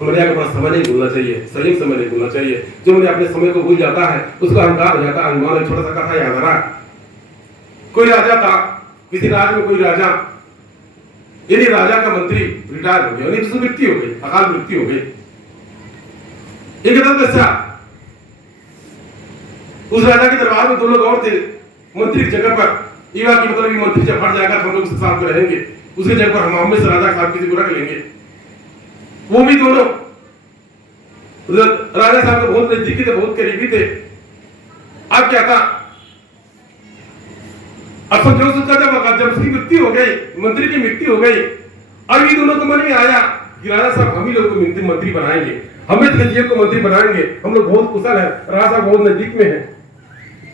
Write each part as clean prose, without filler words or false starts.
हमारे यहाँ अपना समय नहीं भूलना चाहिए, सही समय नहीं भूलना चाहिए। जो मुझे अपने समय को भूल जाता है उसका अहंकार हो जाता है। हनुमान छोटा सा कथा याद आ रहा है। कोई राजा था, किसी राज्य में कोई राजा, यदि राजा का मंत्री रिटायर हो गया, यानी उसकी मृत्यु हो गई, अकाल मृत्यु हो गई। एक बच्चा, उस राजा के दरबार में 2 लोग और थे मंत्री की जगह पर। ये बात की मतलब कि मंत्री जब हट जाएगा तो हम लोग उसके साथ में रहेंगे, उसके जगह पर हम में से राजा के साथ किसी को रख लेंगे। वो भी दोनों राजा साहब के बहुत नजदीकी थे, बहुत करीबी थे। अब क्या था, अब संजोग उसका जब उसकी मृत्यु हो गई, मंत्री की मृत्यु हो गई, अब ये दोनों को मन में आया कि राजा साहब हम ही लोग को मंत्री बनाएंगे, हमें खिलजिए को मंत्री बनाएंगे, हम लोग बहुत कुशल है, राजा साहब बहुत नजदीक में है।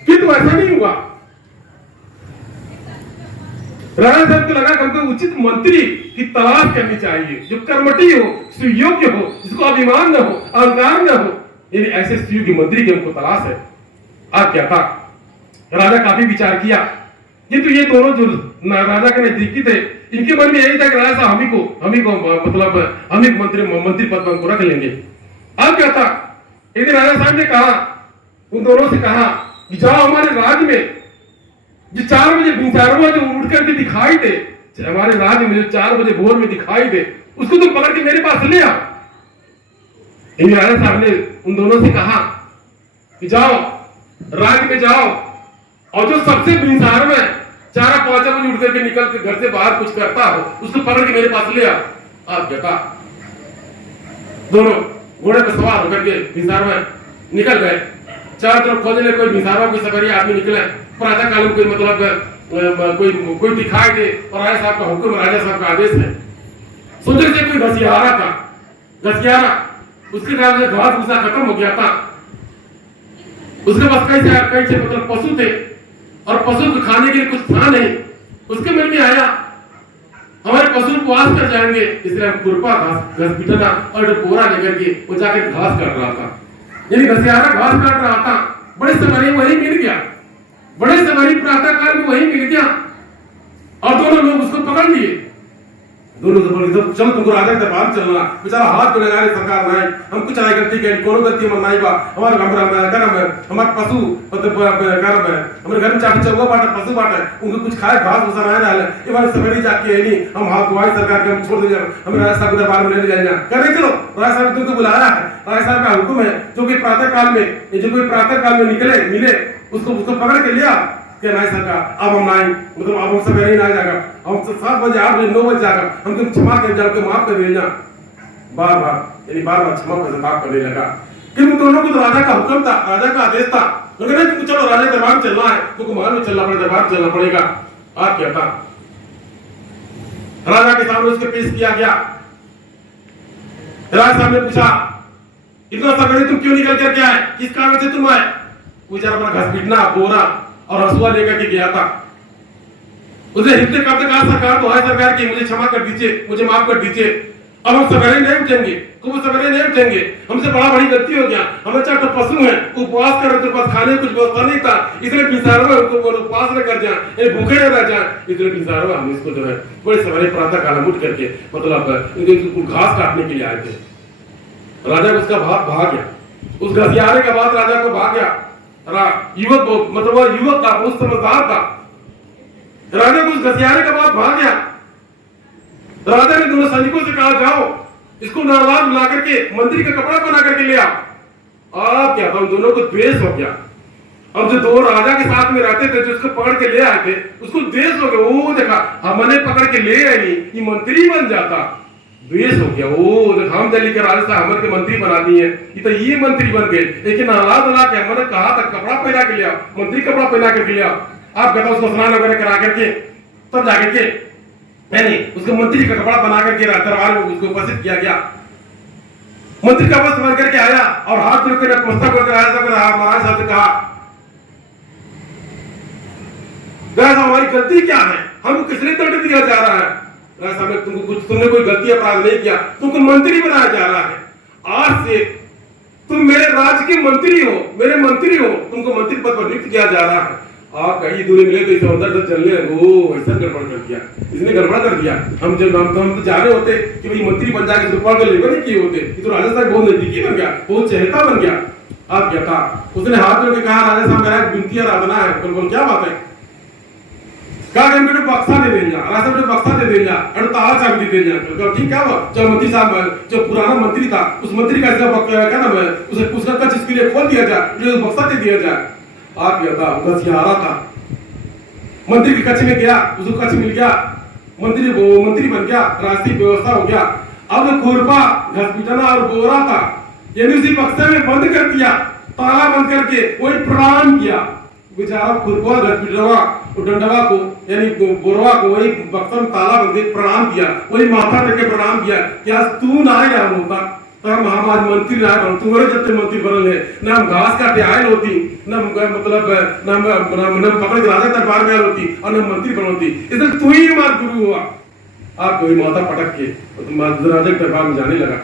किंतु ऐसा नहीं हुआ। राजा साहब को लगा कि हमको उचित मंत्री की तलाश करनी चाहिए, जो कर्मठी हो, सुयोग्य हो, जिसको अभिमान न हो, अहंकार न हो, यानी ऐसे सुयोग्य मंत्री की हमको तलाश है। अब क्या था, राजा काफी विचार किया, किंतु ये दोनों जो राजा के नजदीकी थे, इनके मन में यही था कि राजा साहब हम ही को मतलब हम ही मंत्री पद पर हमको रख लेंगे। अब क्या था, एक दिन राजा साहब ने कहा, उन दोनों से कहा कि जाओ हमारे राज्य में जो 4 बजे भिनसारवा जो उड़ करके दिखाई दे, हमारे राज्य में जो 4 बजे भोर में दिखाई दे, उसको तुम पकड़ के मेरे पास ले आओ। राजा साहब ने उन दोनों से कहा कि जाओ राज्य में जाओ, और जो सबसे भिनसारवा 4-5 बजे उठ करके निकल के घर से बाहर कुछ करता हो, उसको पकड़ के मेरे पास ले आओ। आप क्या, दोनों घोड़े पर सवार होकर के भिनसारवा निकल गए। चारों तरफ खोजने, कोई भिनसारवा कोई सफरिया आदमी निकले, प्रातः काल में कोई मतलब कोई दिखाई दे, और राजा साहब का हुक्म, राजा साहब का आदेश है। सुंदर से कोई घसियारा था, घसियारा उसके नाम से घास भूसा खत्म हो गया था, उसके पास कई से मतलब पशु थे, और पशु को खाने के लिए कुछ था नहीं। उसके मन में आया हमारे पशु उपवास कर जाएंगे, इसलिए हम खुरपा घास पिटना और बोरा लेकर के वो जाकर घास काट रहा था, यानी घसियारा घास काट रहा था। बड़े सवारी वही मिल गया, बड़े सवारी प्रातः काल में वही मिल गया, और दोनों लोग उसको पकड़ लिए। दोनों तो बोले चल तुमको राजा के दरबार चलना। बेचारा हाथ तो लगा रहे, सरकार नहीं हम कुछ आए गलती करी, कोनो गलती मन नहीं बा, हमारे हमारे पशु मतलब कर्म है, हमारे घर में 4 बाटा पशु बाटा, उनको कुछ खाए घास भूसा नहीं डाले, ये वाले सवेरे जाके है नहीं, हम हाथ धोआई सरकार के हम छोड़ देंगे, हमें राजा साहब के दरबार में ले जाएंगे। करे चलो, राजा साहब ने तुमको बुलाया है, राजा साहब का हुक्म है, जो कोई प्रातः काल में निकले मिले उसको पकड़ के लिया। क्या नहीं सरकार, अब हम नहीं, मतलब अब हम सवेरे ही नहीं जाएगा, हम 7 बजे 8 बजे 9 बजे जाएगा, हमको क्षमा कर दिया, हमको माफ कर देना। बार बार क्षमा कर माफ करने लगा। क्योंकि दोनों को तो राजा का हुक्म था, राजा का आदेश था, लेकिन तुमको चलो राजा दरबार में चलना है, तुमको महल में चलना पड़ेगा, दरबार चलना पड़ेगा। आप क्या था, राजा के सामने उसके पेश किया गया। राजा साहब ने पूछा इतना सवेरे तुम क्यों निकल कर के आए, किस कारण से तुम आए? बेचारा अपना घास पीटना बोरा और हंसुआ लेकर के गया था। उसने हृदय कांपते कहा सरकार तो है सरकार की, मुझे क्षमा कर दीजिए, मुझे माफ कर दीजिए, अब हम सवेरे नहीं उठेंगे, तुम सवेरे नहीं उठेंगे, हमसे बड़ी गलती हो गया, हमें 4 पशु हैं, उपवास कर रहे थे, पास खाने कुछ व्यवस्था नहीं था, इसलिए भिनसारवा उपवास न कर जाए, भूखे न रह जाए, इसलिए भिनसारवा हम इसको जो है बड़े सवेरे प्रातः काल उठ करके मतलब घास काटने के लिए आए थे। राजा को उसका भाग भाग गया, उस घसियारे के बाद राजा को भाग गया। युवक मतलब वह युवक था, बहुत समझदार था, राजा को उस घसियारे के बाद भाग गया। राजा ने दोनों सैनिकों से कहा जाओ इसको नावाज बुला करके मंत्री का कपड़ा पहना करके ले आओ। अब क्या था, उन दोनों को द्वेष हो गया। अब जो 2 राजा के साथ में रहते थे, जो उसको पकड़ के ले आए थे, उसको द्वेष हो गया। वो देखा हमने पकड़ के ले आए नहीं, ये मंत्री बन जाता, द्वेष हो गया। वो देखा हम दिल्ली के राजा साहब हमारे के मंत्री बना दिए, ये मंत्री बन गए, लेकिन नाराज बना के हमने कहा था कपड़ा पहना के ले आओ, मंत्री कपड़ा पहना करके ले आओ। आप कहता उसको स्नान वगैरह करा करके तब जाकर के नहीं उसको मंत्री का कपड़ा बना करके दरबार में उसको उपस्थित किया गया। मंत्री का वस्त्र बन करके आया और हाथ जोड़ कर नतमस्तक होकर महाराज साहब से कहा हमारी गलती क्या है, हमको किसने दंड दिया जा रहा है? राजा साहब ने तुमने कोई गलती अपराध नहीं किया, तुमको मंत्री बनाया जा रहा है, आज से तुम मेरे राज्य के मंत्री हो, मेरे मंत्री हो, तुमको मंत्री पद पर नियुक्त किया जा रहा है। आप कहीं दूरी मिले तो इसे अंदर से चलने वो ऐसा गड़बड़ कर दिया, इसने गड़बड़ कर दिया। हम जब हम तो जा रहे होते कि भाई मंत्री बन जाके सुपाल के लेकर नहीं किए होते, ये तो राजा साहब बहुत नजदीकी बन गया, बहुत चहेता बन गया। आप क्या था, उसने हाथ जोड़ के कहा राजा साहब मेरा एक विनती आराधना है। बोल क्या बात है? कहा कि मेरे बक्सा दे देंगे, राजा साहब ने बक्सा दे देंगे और ताला चाबी दे देंगे। ठीक है, वो जो मंत्री साहब जो पुराना मंत्री था उस मंत्री का क्या नाम है, उसे उसका कच इसके लिए खोल दिया जाए, बक्सा दे दिया जाए। आप क्या था, घसियारा था, मंत्री के कच्छ में गया, उसको कच्छ मिल गया, मंत्री बन गया, राष्ट्रीय व्यवस्था हो गया। अब खुरपा घसपिटाना और बोरा था, यानी उसी बक्से में बंद कर दिया, ताला बंद करके वही प्रणाम किया। बेचारा खुरपा घसपिटवा डंडवा को यानी बोरवा को वही बक्सा में ताला बंद के प्रणाम किया, वही माथा टेक के प्रणाम किया। क्या तू ना आया होता तो हम हमारे मंत्री ना बन, तुम्हारे जब मंत्री बनल है ना, हम घास काटे आयल होती ना, मतलब ना पकड़ के राजा दरबार में आयल होती और ना मंत्री बनती। इसलिए तू ही हमारा गुरु हुआ। आप कोई माथा पटक के तो राजा के दरबार में जाने लगा।